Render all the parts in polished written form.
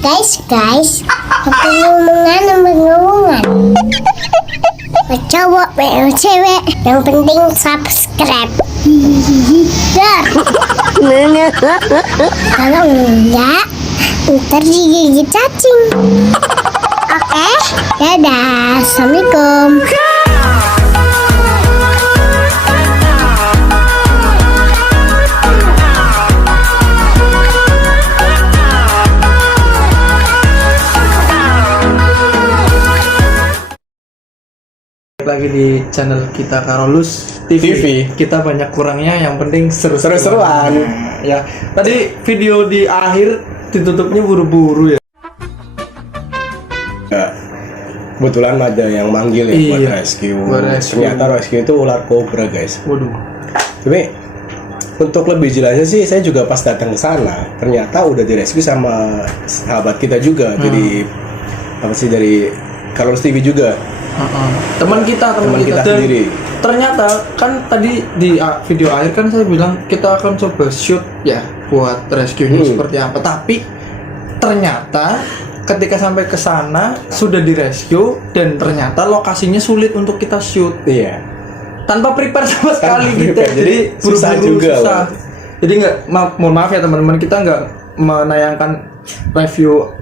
Guys, ngomongan. Cowok, cewek, yang penting subscribe. Dar. Kalau enggak, ntar digigit cacing. Oke, dadah, assalamualaikum. Lagi di channel kita Karolus TV. Kita banyak kurangnya, yang penting seru-seruan. Ya, tadi video di akhir ditutupnya buru-buru ya. Kebetulan ada yang manggil ya buat rescue. Ternyata rescue itu ular kobra, guys. Waduh. Tapi untuk lebih jelasnya sih, saya juga pas datang ke sana, ternyata udah direscue sama sahabat kita juga. Jadi apa sih, dari Karolus TV juga. Teman kita sendiri. Ternyata kan tadi di video akhir kan saya bilang kita akan coba shoot ya buat rescue ini seperti apa. Tapi ternyata ketika sampai ke sana sudah direscue dan ternyata lokasinya sulit untuk kita shoot. Iya. Tanpa prepare sama sekali gitu. Jadi susah juga. Susah. Jadi mohon maaf ya teman-teman, kita nggak menayangkan rescue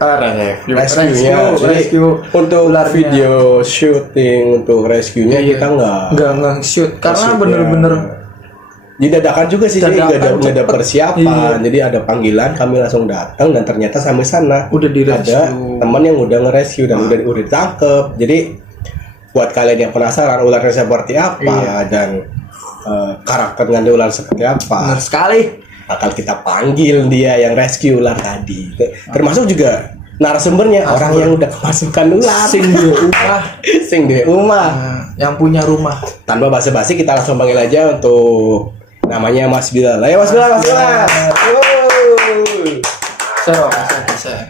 untuk ularnya. Video shooting untuk rescue-nya kita nggak shoot karena bener-bener didadakan juga sih, jadi nggak ada persiapan. Iya. Jadi ada panggilan, kami langsung datang dan ternyata sampai sana udah ada teman yang udah nge-rescue dan udah ditangkep. Jadi buat kalian yang penasaran ularnya seperti apa dan karakternya ular seperti apa, benar sekali, akan kita panggil dia yang rescue ular tadi. Termasuk juga narasumbernya, orang yang udah kemasukan ular. Sing di rumah. Yang punya rumah. Tanpa basa-basi kita langsung panggil aja untuk namanya Mas Bilal. Ayo Mas Bilal.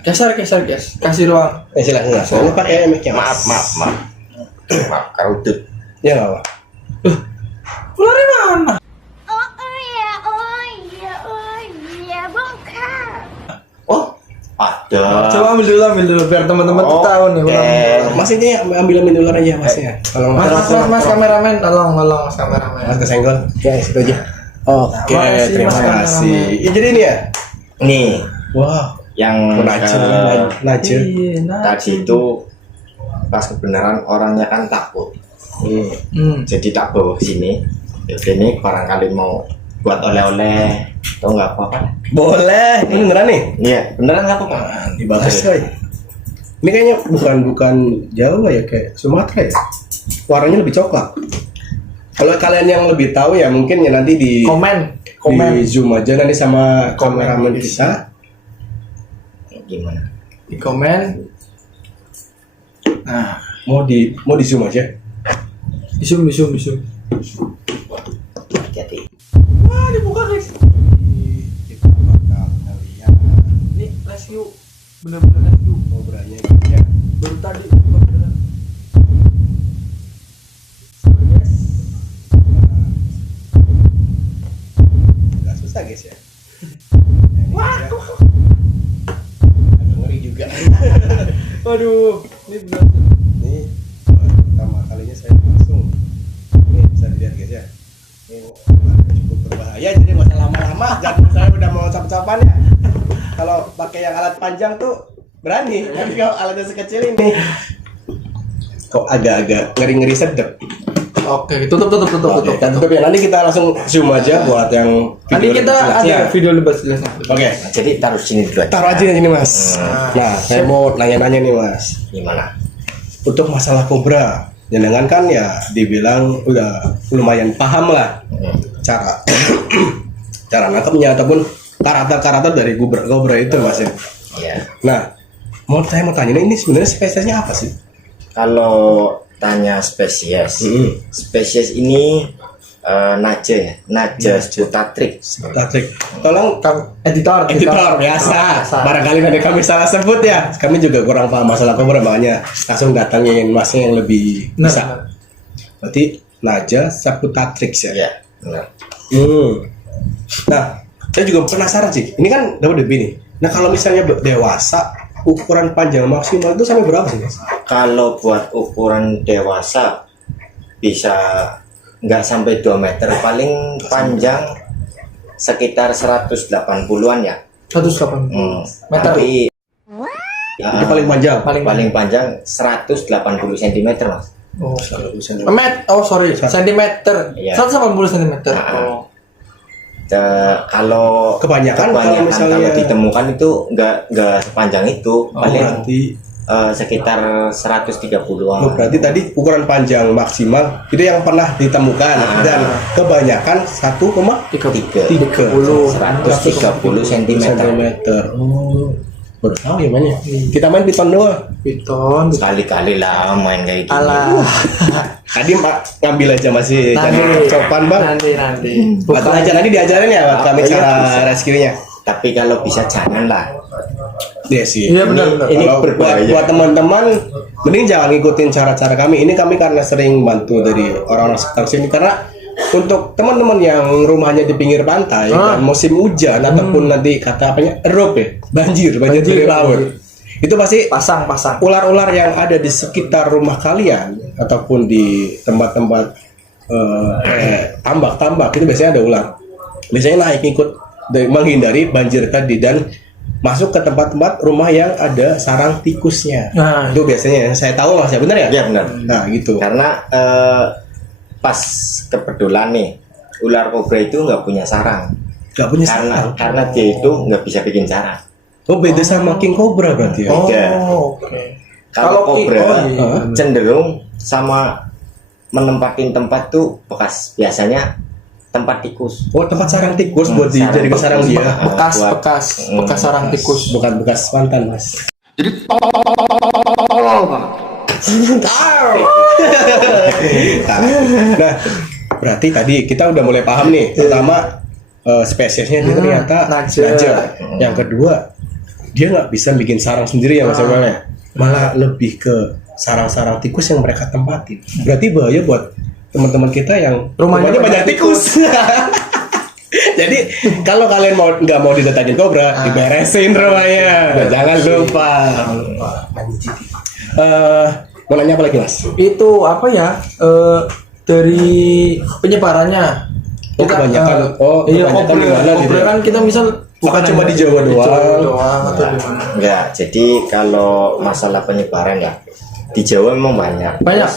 Geser, kasih ruang. Silakan. Ini pakai mic-nya. Maaf, karudut. Ya enggak apa. Ularnya mana? Oh, ada. Coba ambil dulu biar teman-teman tuh tahu nih. Mas ini ambil ular aja Masnya. Kalau Mas kameramen, tolong Mas kameramen. Mas kesenggol. Ya, situ aja. Oke, terima kasih. Ya, jadi ini ya. Nih, Wah, yang Najir. tadi itu pas kebenaran orangnya kan takut. Jadi tak bawa sini. Ini barangkali mau buat oleh-oleh atau nggak apa-apa. Boleh, ini beneran nih? Iya, beneran nggak apa-apa. Dibahas coy. Ini kayaknya bukan Jawa ya, kayak Sumatera ya. Warnanya lebih coklat. Kalau kalian yang lebih tahu ya mungkin ya nanti di Komen. di zoom aja nanti sama kameramen kita. Gimana? Di komen. Nah, Mau di zoom aja. di zoom. Hati-hati. Wah, dibuka guys. Kita bakal ngeliat Ini rescue, bener-bener rescue. kobranya gitu ya. Baru tadi beneran. Yes. Agak susah guys ya. Wah, Agak ngeri juga. waduh, ini bener. Ini pertama kalinya saya langsung. Ini bisa dilihat guys ya. Ini cukup berbahaya, jadi nggak usah lama-lama. Jangan saya udah mau cap-capan ya. Kalau pakai yang alat panjang tuh berani, tapi kalau alatnya sekecil ini kok agak-agak ngeri-ngeri sedep. Oke, tutup. Kita tutup ya. Nanti kita langsung zoom aja buat yang Nanti video kita jelasnya. ada video lebih jelasnya. Oke, Jadi taruh sini dulu aja. taruh aja di sini mas. Nah, saya mau nanya-nanya nih mas. Gimana? Untuk masalah kobra, jenengan kan ya dibilang udah lumayan paham lah cara cara nangkepnya ataupun karakter dari kobra itu mas ya. Iya. Nah, saya mau tanya ini sebenarnya spesiesnya apa sih? Kalau tanya spesies, spesies ini Naja Putatrix. Patrick, tolong Editor biasa. Barangkali nanti kami salah sebut ya. Kami juga kurang paham masalah kobra, makanya langsung datangin masnya yang lebih bisa. Berarti Naja Saputatrix ya. Iya, benar. Nah, saya juga penasaran sih. Ini kan double DB nih. Nah, kalau misalnya dewasa, ukuran panjang maksimal itu sampai berapa sih, Mas? Kalau buat ukuran dewasa bisa nggak sampai 2 meter, paling panjang sekitar 180-an ya. 180 meter. Tapi Itu paling panjang. paling panjang 180 cm, Mas. Oh, sorry, sentimeter. Iya. 180 cm. Nah, kalau Kebanyakan kalau misalnya- kalau ditemukan itu nggak sepanjang itu, paling Berarti sekitar 130-an. berarti tadi ukuran panjang maksimal itu yang pernah ditemukan dan kebanyakan 1,3 130 cm. cm. Oh, baru tahu ya mainnya. Kita main piton doang. Piton. Sekali-kali lah main kayak gini. Alah. Tadi Pak ngambil aja masih Nanti. jadi copan bang. Nanti. Atau aja nanti diajarin ya buat kami Iya, cara bisa. rescue-nya. Tapi kalau bisa jangan lah. Iya sih. Iya benar. Ini Kalau berbahaya. buat teman-teman, mending jangan ngikutin cara-cara kami. Ini kami karena sering bantu dari orang-orang sekitar sini. Karena untuk teman-teman yang rumahnya di pinggir pantai dan musim hujan ataupun nanti kata apanya erop ya, banjir dari laut, itu pasti Pasang. ular-ular yang ada di sekitar rumah kalian ataupun di tempat-tempat tambak-tambak itu biasanya ada ular. Biasanya naik ikut menghindari banjir tadi dan masuk ke tempat-tempat rumah yang ada sarang tikusnya. Nah, Itu biasanya yang saya tahu Mas ya, benar ya? Ya benar. Nah, gitu. Karena pas kebetulan nih ular kobra itu nggak punya sarang. Gak punya sarang. Karena dia itu nggak bisa bikin sarang. Oh, beda sama king cobra berarti ya? Beda. Oke. Kalau kobra iya. cenderung sama menempatin tempat tuh biasanya tempat tikus. Oh, tempat sarang tikus buat Sarang dijadikan sarang tikus. dia. Bekas sarang tikus. Bukan bekas mantan, Mas. Nah, berarti tadi kita udah mulai paham nih. Pertama, spesiesnya dia ternyata naja. naja. Yang kedua, dia nggak bisa bikin sarang sendiri ya Mas Iqbal ya. Malah lebih ke sarang-sarang tikus yang mereka tempatin. Berarti bahaya buat teman-teman kita yang rumahnya banyak tikus. Jadi kalau kalian nggak mau didatangin kobra, diberesin rumahnya. Jangan lupa. Mau nanya apa lagi Mas? Itu apa ya? Dari penyebarannya. Oh, kebanyakan. Iya, Kebanyakan di mana gitu kobra ya? kan kita misal Bukan cuma di Jawa doang. atau di mana? Enggak, jadi kalau masalah penyebaran ya di Jawa memang banyak. Banyak.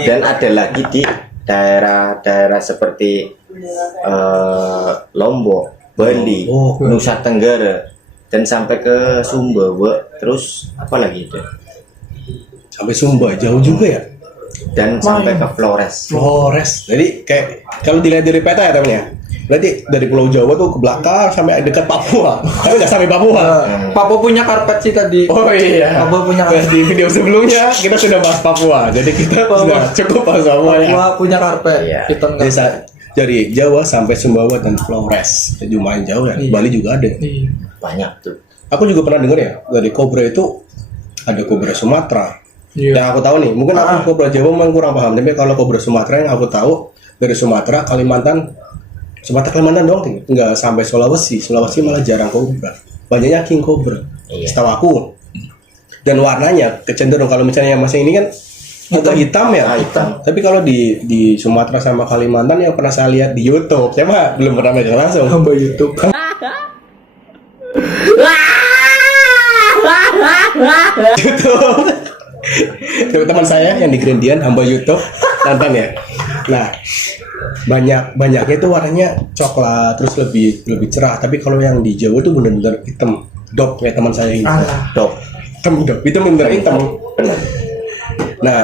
Dan ada lagi di daerah-daerah seperti Lombok, Bali, Oh, Nusa Tenggara, dan sampai ke Sumbawa, terus apa lagi itu? Sampai Sumba jauh juga ya. Dan sampai ke Flores. Flores. Jadi kayak kalau dilihat dari peta ya temennya. Berarti dari Pulau Jawa tuh ke belakang sampai dekat Papua. Tapi nggak sampai Papua. Papua punya karpet sih tadi. Oh iya. Papua punya Nah, di video sebelumnya kita sudah bahas Papua. Jadi kita sudah cukup bahas Papua ya. Papua punya karpet. Iya. Piton karpet. Desa dari Jawa sampai Sumbawa dan Flores. Jadi lumayan jauh ya. Iya. Bali juga ada. Iya. Banyak tuh. Aku juga pernah dengar ya dari kobra itu ada kobra Sumatera. Iya. Yang aku tahu nih, mungkin aku kobra Jawa memang kurang paham. Tapi kalau kobra Sumatera yang aku tahu dari Sumatera, Kalimantan doang, nggak sampai Sulawesi. Sulawesi malah jarang kobra. Banyaknya king cobra. Iya. Setahu aku. Dan warnanya kecenderung kalau misalnya yang masih ini kan agak hitam ya. Hitam. Tapi kalau di Sumatera sama Kalimantan yang pernah saya lihat di YouTube, saya mah belum pernah megang langsung. Hamba YouTube. YouTube. Teman saya yang di Grandian hamba YouTube nonton ya. Nah, banyaknya itu warnanya coklat terus lebih cerah. Tapi kalau yang di Jawa itu benar-benar hitam, dop kayak teman saya ini. Alah. Dok. Dop itu benar hitam. Benar. Nah,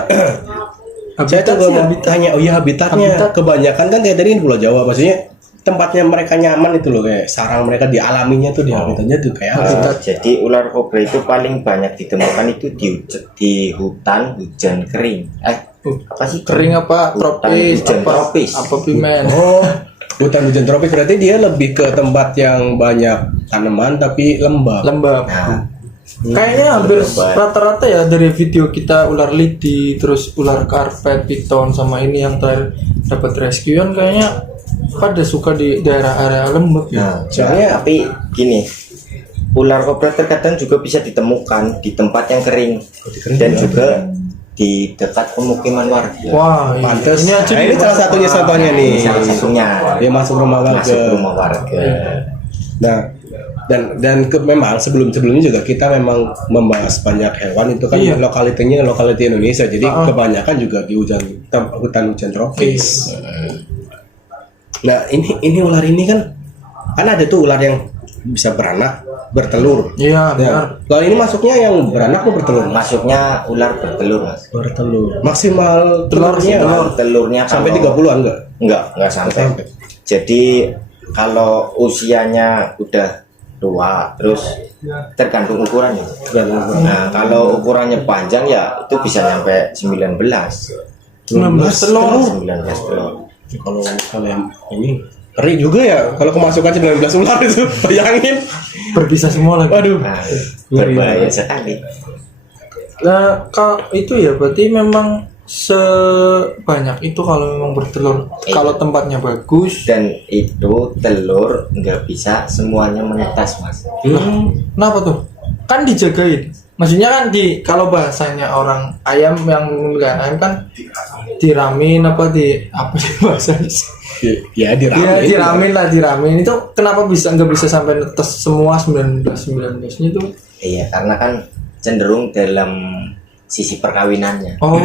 saya coba mau tanya, oh iya habitatnya Habitat. kebanyakan kan kayak tadi di Pulau Jawa, maksudnya tempatnya mereka nyaman itu loh, kayak sarang mereka di alaminya tuh di habitatnya tuh kayak apa? Jadi ular kobra itu paling banyak ditemukan itu di hutan hujan kering. Apa sih? Kering apa? Hutan Tropis hujan apa? tropis. Apa pimen? Oh, hutan hujan tropis berarti dia lebih ke tempat yang banyak tanaman tapi lembab. Lembab. Nah, Kayaknya hampir Lembab. rata-rata ya dari video kita ular lidi, terus ular karpet, piton sama ini yang terakhir dapat rescuean kayaknya pada suka di daerah area lembab ya. Nah, soalnya tapi gini, ular kobra terkadang juga bisa ditemukan di tempat yang kering dan juga di dekat pemukiman warga. Wah, iya. Pantes. Ini aja Nah, ini salah satunya contohnya nih. Salah satunya Dia masuk rumah warga. masuk rumah warga. Nah, memang sebelumnya juga kita memang membahas banyak hewan itu kan Iya. lokality Indonesia. Jadi kebanyakan juga di hutan hujan tropis. Nah, ini ular ini kan ada tuh ular yang bisa beranak, bertelur. Iya, benar. Ya. Kalau ini masuknya yang beranak atau bertelur? Masuknya ular bertelur, Mas. Bertelur. Maksimal telurnya Telurnya sampai kalau- 30-an enggak? Enggak sampai. Jadi kalau usianya udah tua, terus tergantung ukurannya. Nah, kalau ukurannya panjang ya itu bisa sampai 19. 19 telur. 19 telur. Kalau kalian ini ngeri juga ya kalau kemasukan 19 ular itu, bayangin. Berpisah semua lagi. Waduh. Nah, berbahaya sekali. Nah, kalau itu ya berarti memang sebanyak itu kalau memang bertelur. Iya. Kalau tempatnya bagus. Dan itu telur nggak bisa semuanya menetas, Mas. Kenapa tuh? Kan dijagain. Maksudnya kan kalau bahasanya orang ayam yang memelihara ayam kan diramin apa sih bahasanya? Ya Ya diramin. diramin itu kenapa nggak bisa sampai netes semua 19-nya itu? Iya, karena kan cenderung dalam sisi perkawinannya. Oh.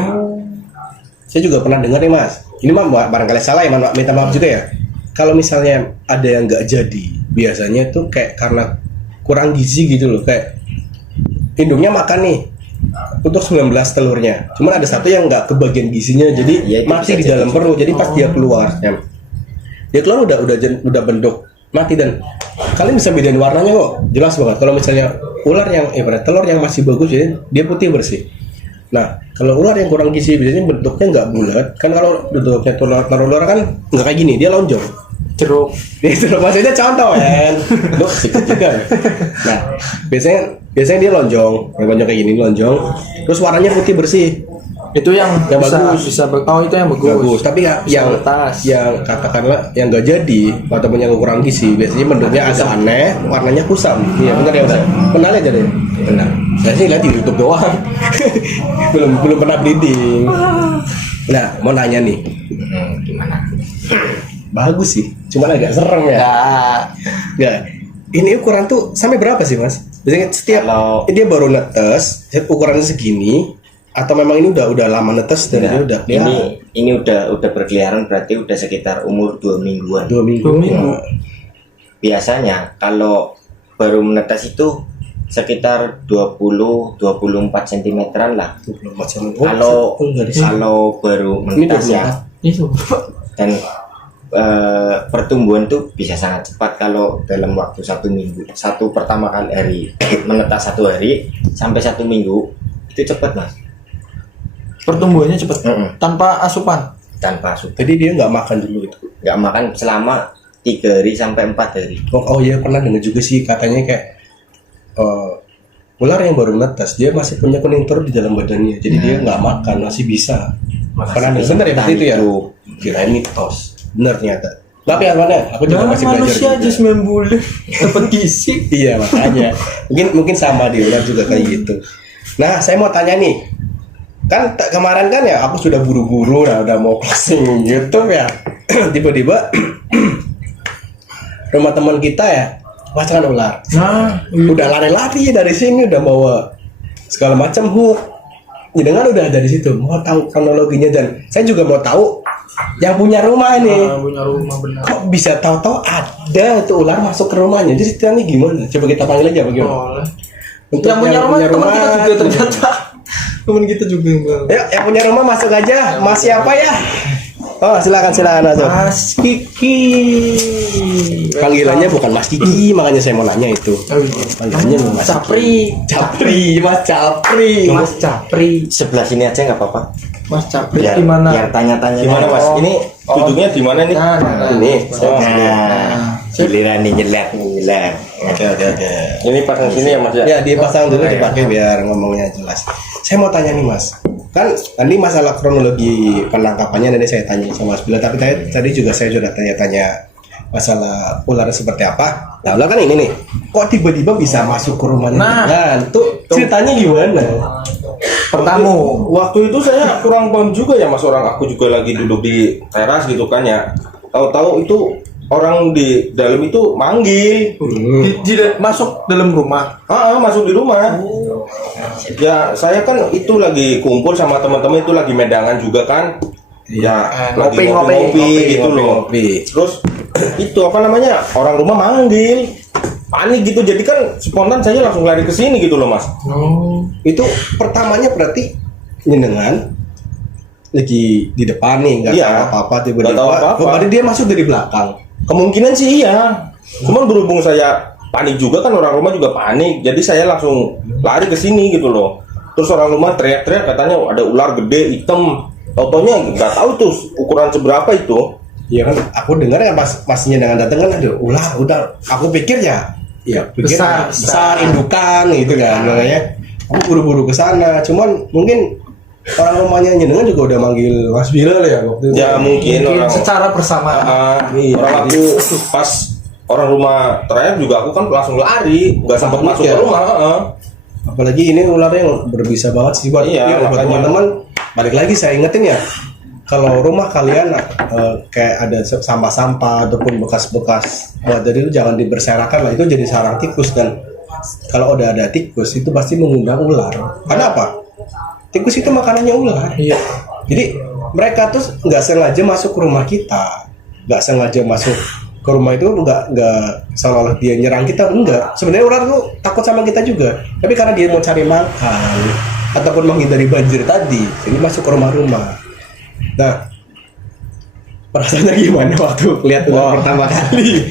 Saya juga pernah dengar nih Mas. Ini mah barangkali salah ya, minta maaf juga ya. Kalau misalnya ada yang nggak jadi, biasanya tuh kayak karena kurang gizi gitu loh, kayak induknya makan nih untuk 19 telurnya. Cuman ada satu yang nggak kebagian gizinya, jadi Iya, itu mati bisa di jadi dalam juga. perut. Jadi pas dia keluar udah bentuk mati. Dan kalian bisa bedain warnanya kok, jelas banget. Kalau misalnya ular yang telur yang masih bagus, jadi dia putih bersih. Nah, kalau ular yang kurang gizi biasanya bentuknya nggak bulat. Kan kalau bentuknya telur kan nggak kayak gini, dia lonjong. Jeruk. Itu loh, maksudnya contoh kan. Lu sikit juga. Nah, biasanya dia lonjong, yang lonjong kayak gini lonjong. Terus warnanya putih bersih. Itu yang bagus. Oh, itu yang bagus. Bagus. Tapi ya, yang Kualitas. yang katakanlah yang nggak jadi ataupun yang kurang gizi, biasanya bentuknya agak aneh, warnanya kusam. Iya benar ya Mas. Kenal aja deh. Benar. Saya sih lihat di YouTube doang. belum pernah breeding. Nah, mau nanya nih. Gimana? Bagus sih, cuman agak serem ya. Nggak. Ini ukuran tuh sampai berapa sih Mas? Biasanya setiap Kalau- dia baru netes, ukurannya segini, atau memang ini udah lama netes dan dia udah ini udah berkeliaran, berarti udah sekitar umur 2 mingguan. 2 minggu. 2 minggu. Biasanya kalau baru menetas itu sekitar 20-24 cm lah. Kalau baru ini menetas ya, Itu. dan pertumbuhan tuh bisa sangat cepat kalau dalam waktu 1 minggu. Pertama kali hari menetas 1 hari sampai 1 minggu itu cepat Mas. Pertumbuhannya cepat. Tanpa asupan. Tanpa asupan. Jadi dia nggak makan dulu itu. Nggak makan selama 3 hari sampai 4 hari. Oh iya, pernah dengar juga sih katanya kayak ular yang baru netas dia masih punya kuning telur di dalam badannya, jadi dia nggak makan, masih bisa. Pernah dengar bener ya seperti itu ya? Kirain mitos, bener ternyata. Tapi ya mana? Aku juga masih belajar. Manusia aja 9 bulan dapat gizi. Iya makanya. Mungkin sama di ular juga kayak gitu. Nah, saya mau tanya nih. Kan kemarin kan ya aku sudah buru-buru, udah mau closing YouTube ya. Tiba-tiba rumah teman kita ya pasangan ular. Nah, Udah lari-lari dari sini, udah bawa segala macam hook. Jenengan udah ada di situ, mau tahu kronologinya, dan saya juga mau tahu yang punya rumah nih. punya rumah benar. Kok bisa tahu-tahu ada tuh ular masuk ke rumahnya? Jadi ceritanya gimana? Coba kita panggil aja bagaimana? Boleh. Untuk Yang punya rumah teman kita juga ternyata. Teman kita juga. Yuk, yang punya rumah masuk aja. Mas siapa ya? Oh, silakan masuk. Mas Kiki. Panggilannya bukan Mas Kiki, makanya saya mau nanya itu. Panggilannya Mas Capri. Capri, Mas Capri. Mas Capri. Sebelah sini aja nggak apa-apa. Mas Capri Biar, di mana? biar tanya-tanya. Gimana Mas? Ini duduknya di mana nih? Nah. Ini. Giliran nih nyelat. Oke. Ini pasang sini ya Mas ya? Ya, dipasang dulu dipakai biar ngomongnya jelas. Saya mau tanya nih Mas. Kan tadi masalah kronologi penangkapannya nanti saya tanya sama Mas Bila, tapi tadi juga saya sudah tanya-tanya masalah ular seperti apa. Nah, ular kan ini nih. Kok tiba-tiba bisa masuk ke rumahnya? Nah, tuh ceritanya gimana? Pertama, Waktu itu saya kurang paham juga ya mas, orang aku juga lagi duduk di teras gitu kan ya. Tahu-tahu itu orang di dalam itu manggil. masuk dalam rumah. Masuk di rumah. Ya saya kan itu lagi kumpul sama teman-teman itu lagi medangan juga kan. Ya lagi ngopi-ngopi gitu loh. Terus itu apa namanya, orang rumah manggil, panik gitu, jadi kan spontan saya langsung lari ke sini gitu loh mas. Itu pertamanya berarti jenengan lagi di depan nih, nggak Iya. tahu apa-apa, Nggak tiba-tiba tahu apa-apa. berarti dia masuk dari belakang. Kemungkinan sih iya, cuman berhubung saya panik juga kan, orang rumah juga panik, jadi saya langsung lari ke sini gitu loh. Terus orang rumah teriak-teriak katanya ada ular gede hitam, tau-taunya nggak tahu tuh ukuran seberapa itu. Iya kan, aku dengar ya pas jenengan datang kan ada ular. Aku pikir ya pikir besar indukan gitu kan, makanya aku buru-buru ke sana. Cuman mungkin orang rumahnya jenengan juga udah manggil Mas Bilal ya waktu itu. Ya mungkin orang secara bersamaan. Iya. orang aku pas orang rumah teriak juga aku kan langsung lari, nggak sempat Panik masuk ya? ke rumah. Apalagi ini ularnya yang berbisa banget sih buat Iya, buat makanya. teman-teman. Balik lagi saya ingetin ya, kalau rumah kalian kayak ada sampah-sampah ataupun bekas-bekas jadi itu jangan diberserakan lah, itu jadi sarang tikus. Dan kalau udah ada tikus itu pasti mengundang ular. Karena apa? Tikus itu makanannya ular. Iya. Jadi mereka tuh nggak sengaja masuk ke rumah kita, nggak sengaja masuk ke rumah itu, nggak seolah-olah dia nyerang kita, enggak. Sebenarnya ular tuh takut sama kita juga, tapi karena dia mau cari makan ataupun menghindari banjir tadi, jadi masuk ke rumah-rumah. Nah, perasaannya gimana waktu lihat ular pertama kali?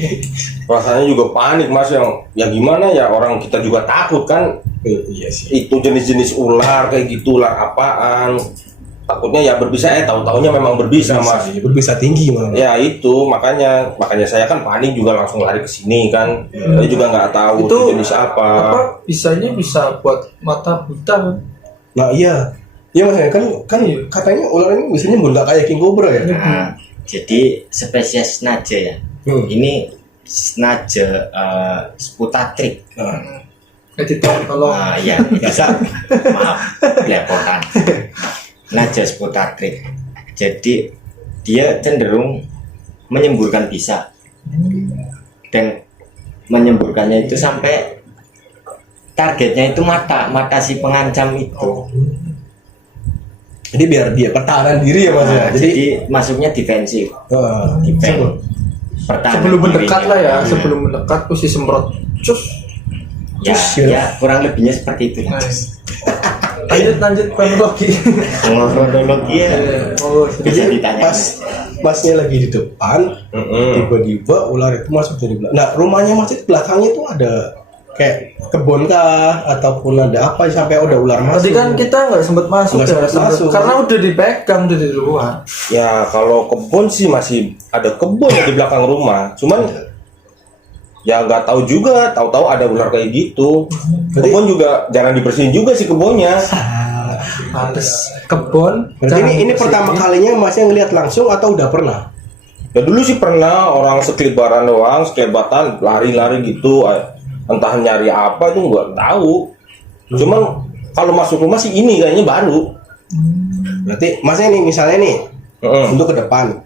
Rasanya juga panik mas, yang gimana ya, orang kita juga takut kan. Iya sih. Itu jenis-jenis ular kayak gitu, ular apaan? Takutnya ya berbisa, tahu-taunya memang berbisa mas. Berbisa tinggi malah. Ya itu makanya saya kan panik juga langsung lari ke sini kan. Saya juga nggak tahu itu jenis apa. Bisanya bisa buat mata buta kan? Nah iya mas, kan katanya ular ini biasanya nggak kayak king cobra ya. Nah, jadi spesies Snaja ya. Ini Snaja Sputatrix. Editor kalau Ya biasa. Maaf, belepotan. Snaja Sputatrix. Jadi dia cenderung menyemburkan bisa. Dan menyemburkannya itu sampai targetnya itu mata si pengancam itu. Jadi biar dia pertahanan diri ya mas ya. Jadi masuknya defensif. Defense. Pertahanan sebelum mendekat dirinya. lah ya, sebelum mendekat pasti semprot cus. Ya kurang lebihnya seperti itu. Lanjut kronologi. Kronologi ya bisa ditanya. Pas masnya lagi di depan, tiba-tiba ular itu masuk dari belakang. Nah rumahnya mas itu belakangnya itu ada kayak kebun kah ataupun ada apa sampai udah ular masuk? Tadi kan kita nggak sempat masuk, Nggak sempet masuk. karena udah dipegang udah di luar. Ya kalau kebun sih masih ada kebun di belakang rumah, cuman ya nggak tahu juga, tahu-tahu ada ular kayak gitu. Kebun juga jarang dibersihin juga sih kebunnya. Males kebun. Berarti ini pertama kalinya masnya ngelihat langsung atau udah pernah? Ya dulu sih pernah orang sekelibaran doang, sekelebatan lari-lari gitu, entah nyari apa itu nggak tahu. Cuman kalau masuk rumah sih ini kayaknya baru. Berarti masnya nih misalnya nih untuk ke depan,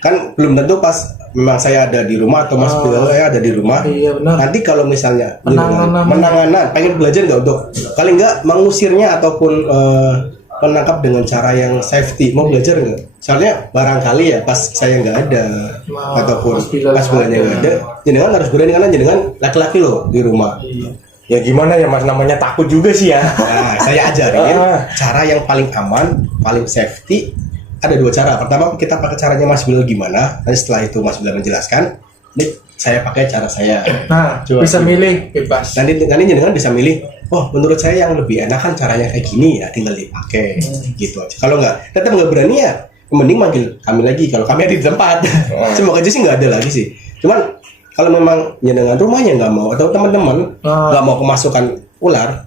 kan belum tentu pas memang saya ada di rumah atau mas Bilal ya ada di rumah. Iya benar. Nanti kalau misalnya Penanganan. pengen belajar nggak untuk kali nggak mengusirnya ataupun menangkap dengan cara yang safety, mau belajar nggak? Soalnya barangkali ya pas saya nggak ada ataupun pas Bilalnya nggak ada, jenengan harus berani karena jenengan laki-laki loh di rumah. Ya gimana ya mas, namanya takut juga sih ya. Nah, saya ajarin cara yang paling aman, paling safety. Ada dua cara. Pertama kita pakai caranya Mas Bilal gimana. Nanti setelah itu Mas Bilal menjelaskan. Ini saya pakai cara saya. Nah, Coba. bisa milih bebas. Nanti jenengan bisa milih. Oh, menurut saya yang lebih enak kan caranya kayak gini ya, tinggal dipakai gitu aja. Kalau tetap nggak berani ya, mending manggil kami lagi. Kalau kami ada di tempat. Semoga aja sih nggak ada lagi sih. Cuman kalau memang jenengan rumahnya nggak mau atau teman-teman nggak mau kemasukan ular,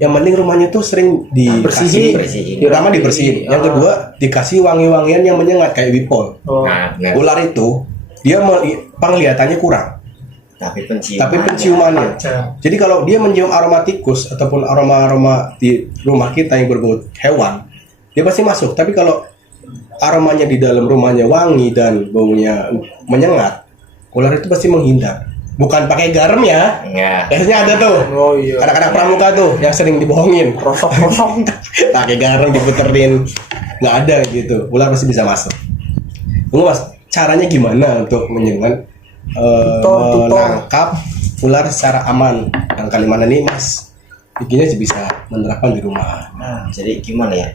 yang penting rumahnya tuh sering Bersihin. pertama dibersihin, yang kedua dikasih wangi-wangian yang menyengat kayak Wipol. Oh. Nah, benar. Ular itu dia penglihatannya kurang, tapi penciumannya. Jadi kalau dia mencium aroma tikus ataupun aroma-aroma di rumah kita yang berbau hewan, dia pasti masuk. Tapi kalau aromanya di dalam rumahnya wangi dan baunya menyengat, ular itu pasti menghindar. Bukan pakai garam ya. Ya. Biasanya ada tuh. Oh iya. Anak-anak pramuka tuh yang sering dibohongin. Rosok-rosok. Pakai garam diputerin. Nggak ada gitu. Ular pasti bisa masuk. Tunggu Mas, caranya gimana untuk Tutor. menangkap ular secara aman? Yang kali mana nih Mas? Bikinnya bisa menerapkan di rumah. Jadi gimana ya?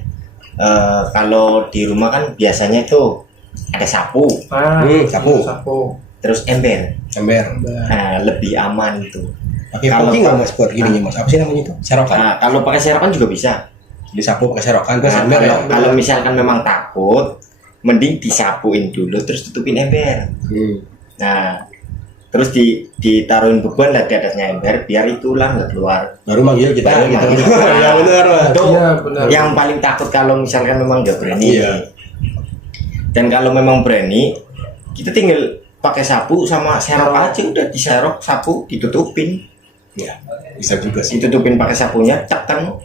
Kalau di rumah kan biasanya itu ada sapu, Sapu. terus ember. Ember. Nah, lebih aman itu. Pakai Kalau poking nggak pak- Mas buat gininya Mas? Apa sih namanya itu? Serokan. Nah, kalau pakai serokan juga bisa. Disapu pakai serokan terus Nah, ember ya. kalau misalkan memang takut, mending disapuin dulu terus tutupin ember. Nah, terus ditaruhin beban lah di atasnya ember biar itu ular nggak keluar. Baru manggil kita. Baru gitu. manggil. Ya benar Mas. Itu Iya, benar. yang paling takut kalau misalkan memang nggak berani. Iya. Dan kalau memang berani, kita tinggal pakai sapu sama serok aja, udah diserok sapu ditutupin, Ya, bisa juga sih. ditutupin pakai sapunya, tekan,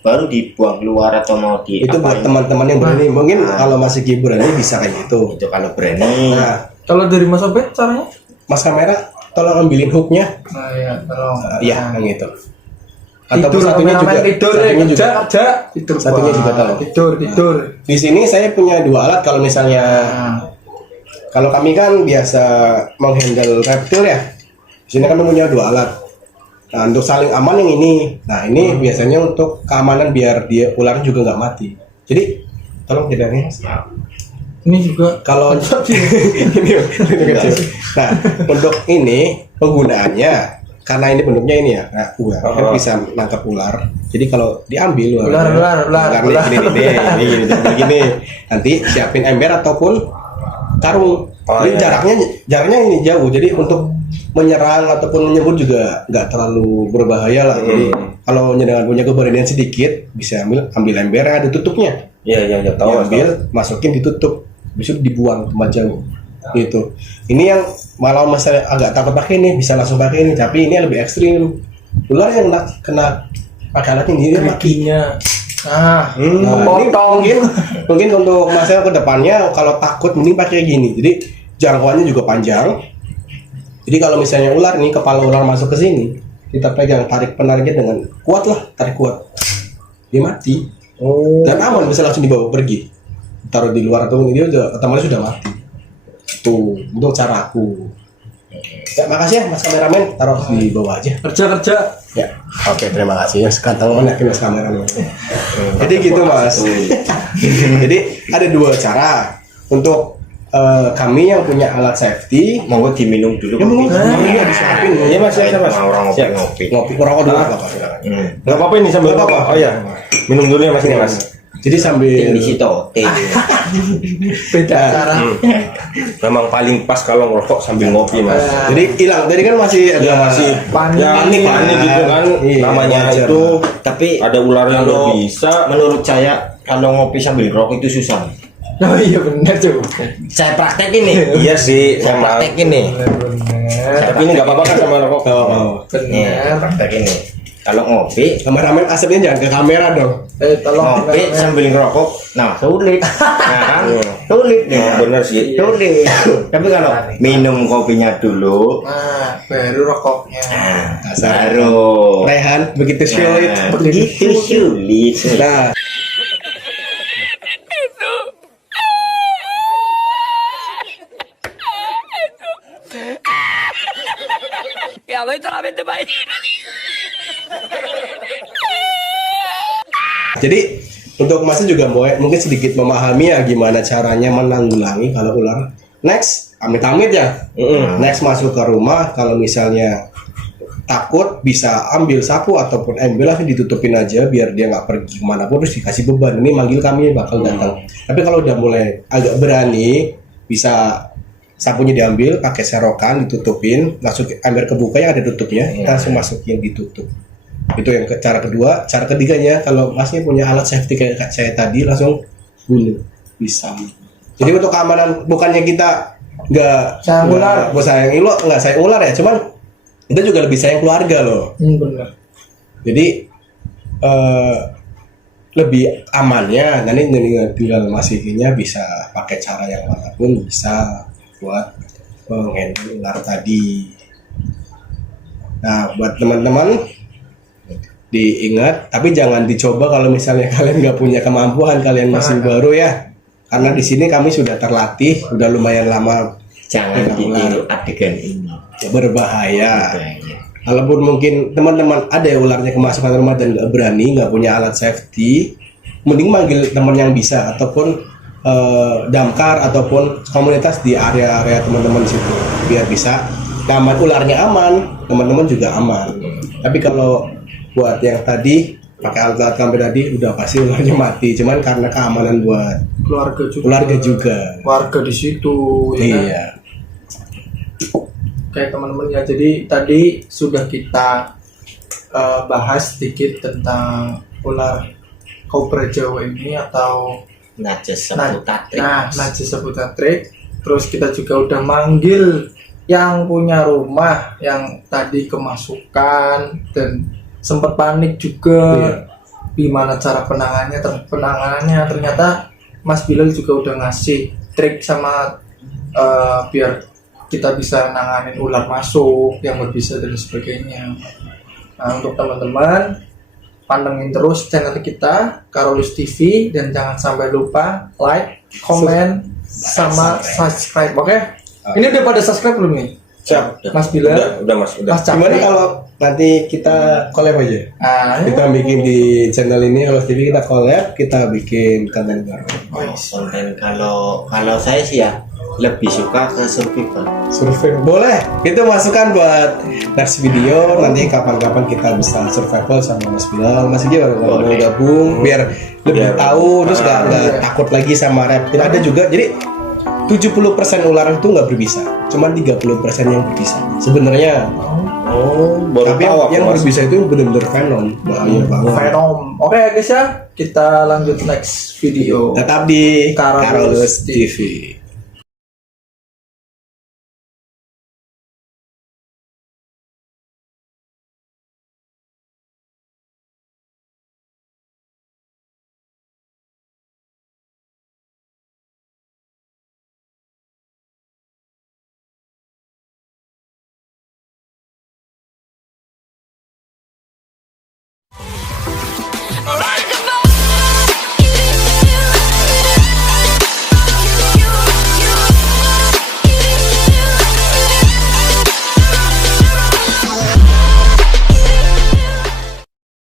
baru dibuang keluar atau mau di Itu buat apain. teman-teman yang berani. Mungkin Nah. kalau masih berani bisa kayak gitu. Itu kalau berani. Nah, Kalau dari Mas Obet caranya? Mas kamera tolong ambilin hooknya. Nah, ya, tolong. Iya, yang itu. Tidur, Ataupun satunya juga. tidur, Satunya juga. kerja, tidur. Satunya juga tolong. Tidur. Di sini saya punya 2 alat kalau misalnya kalau kami kan biasa menghandle reptil ya. Di sini kan punya 2 alat. Nah, untuk saling aman yang ini. Nah, ini biasanya untuk keamanan biar dia ularnya juga nggak mati. Jadi tolong jedanya. Ini juga Kalau ini kecil. Nah, untuk ini penggunaannya karena ini bentuknya ini ya, nah, ular kan bisa nangkap ular. Jadi kalau diambil Ular. ini begini. Nanti siapin ember ataupun karung. Jadi jaraknya ini jauh. Jadi untuk menyerang ataupun menyebut juga nggak terlalu berbahaya lah. Jadi kalau dengan punya keberanian sedikit bisa ambil ember yang ada tutupnya. Iya, tahu. Diambil, masukin, ditutup, besok dibuang tempat jauh gitu. Ini yang malah masalah agak takut pakai ini, bisa langsung pakai ini, tapi ini lebih ekstrim. Ular yang kena pakai alatnya ini dia mati. kakinya. Nah, ini mungkin untuk masalah ke depannya kalau takut mending pakai gini. Jadi jangkauannya juga panjang. Jadi kalau misalnya ular nih, kepala ular masuk ke sini, kita pegang, tarik penariknya dengan kuat lah, tarik kuat. Dia mati. Dan aman, bisa langsung dibawa pergi. Taruh di luar atau dia otomatis sudah mati. Tuh, untuk cara aku. Ya, makasih ya Mas kameramen, taruh di bawah aja. Kerja. Ya, oke, terima kasih ya. Sekantang mana Mas kameramen. Jadi gitu Mas. Jadi ada 2 cara untuk kami yang punya alat safety. Monggo diminum dulu. Ya mungkin ini disuapin. Iya Mas, siap Mas. Mau orang Siap. ngopi. Ngopi, ngerokok dulu nggak apa-apa, silakan. Nggak apa-apa ini sambil Nggak rokok. apa-apa. Oh iya. Minum dulu ya Mas ini Mas. Jadi sambil Di situ. Beda cara. Memang paling pas kalau ngerokok sambil ngopi Mas. jadi hilang. Tadi kan masih ada Ya masih Panik. panik gitu kan. Iya, Namanya wajar. itu Tapi ada ular yang kalau nggak bisa. menurut saya kalau ngopi sambil rokok itu susah. Oh iya benar tuh. Saya praktekin nih. Iya sih, Saya memang. praktekin nih. Benar. Tapi ini nggak apa-apa kan sama rokok. Nih, Benar. praktekin nih. Kalau ngopi, kameramen asapnya jangan ke kamera dong. Tolong. ngopi sambil ngerokok, nah sulit. Nah, sulit nih. Nah, bener sih. Sulit. Tapi kalau minum kopinya dulu, Nah, baru rokoknya. baru. Rehan begitu sulit. Nah, begitu sulit. Nah, jadi untuk Masnya juga mungkin sedikit memahami ya gimana caranya menanggulangi kalau ular. Next, amit-amit ya. Next masuk ke rumah, kalau misalnya takut bisa ambil sapu ataupun ember langsung ditutupin aja biar dia nggak pergi kemanapun, terus dikasih beban. Ini manggil kami bakal datang. Tapi kalau udah mulai agak berani, bisa sapunya diambil, pakai serokan, ditutupin, langsung ember kebuka yang ada tutupnya, langsung masukin ditutup. Itu yang cara kedua. Cara ketiganya, kalau Masnya punya alat safety kayak saya tadi, langsung bunuh, bisa. Jadi untuk keamanan, bukannya kita nggak Sayang ular. sayang ular ya, cuman kita juga lebih sayang keluarga loh. Benar. Jadi lebih amannya nanti tinggal masihinnya bisa pakai cara yang manapun bisa buat menghandle ular tadi. Nah, buat teman-teman diingat, tapi jangan dicoba kalau misalnya kalian nggak punya kemampuan, kalian masih baru ya. Karena di sini kami sudah terlatih, udah lumayan lama. Jangan pegang ular. ditiru adegan ini. Berbahaya. Berbahaya. Kalaupun mungkin teman-teman ada yang ularnya kemasukan rumah dan nggak berani, nggak punya alat safety, mending manggil teman yang bisa ataupun damkar ataupun komunitas di area-area teman-teman situ biar bisa aman, ularnya aman, teman-teman juga aman. Tapi kalau buat yang tadi pakai alat kami tadi udah pasti ularnya mati. Cuman karena keamanan buat Keluarga juga. warga Warga di situ. Ya kan? iya. Kayak teman-teman ya, jadi tadi sudah kita bahas sedikit tentang ular kobra Jawa ini atau Najis seputatrik. najis seputatrik. Terus kita juga udah manggil yang punya rumah yang tadi kemasukan dan sempat panik juga. Iya. Gimana cara penanganannya ternyata Mas Bilal juga udah ngasih trik sama biar kita bisa nanganin ular masuk yang berbisa dan sebagainya. Nah, untuk teman-teman pantengin terus channel kita Karolus TV dan jangan sampai lupa like, comment, sama subscribe. Oke? Ini udah pada subscribe belum nih? Siap. Mas Bilal, Udah Mas, udah. Mas Gimana Cakri. kalau nanti kita collab aja? Kita bikin di channel ini Karolus TV, kita collab, kita bikin konten baru. Konten kalau saya sih ya lebih suka ke survival. Survival boleh, itu masukan buat next video. Nanti kapan-kapan kita bisa survival sama Mas Bilal. Mas Igi kalau mau gabung biar lebih Biar- tahu, terus nggak takut lagi sama reptil. Ada juga, jadi 70% ular itu nggak berbisa, cuman 30% yang berbisa sebenarnya. Oh, baru Tapi tahu aku yang Mas. berbisa itu benar-benar venom, bahaya banget. Venom. Oke guys ya, kita lanjut next video. Tetap di Karolus Karolus TV. TV. Alright.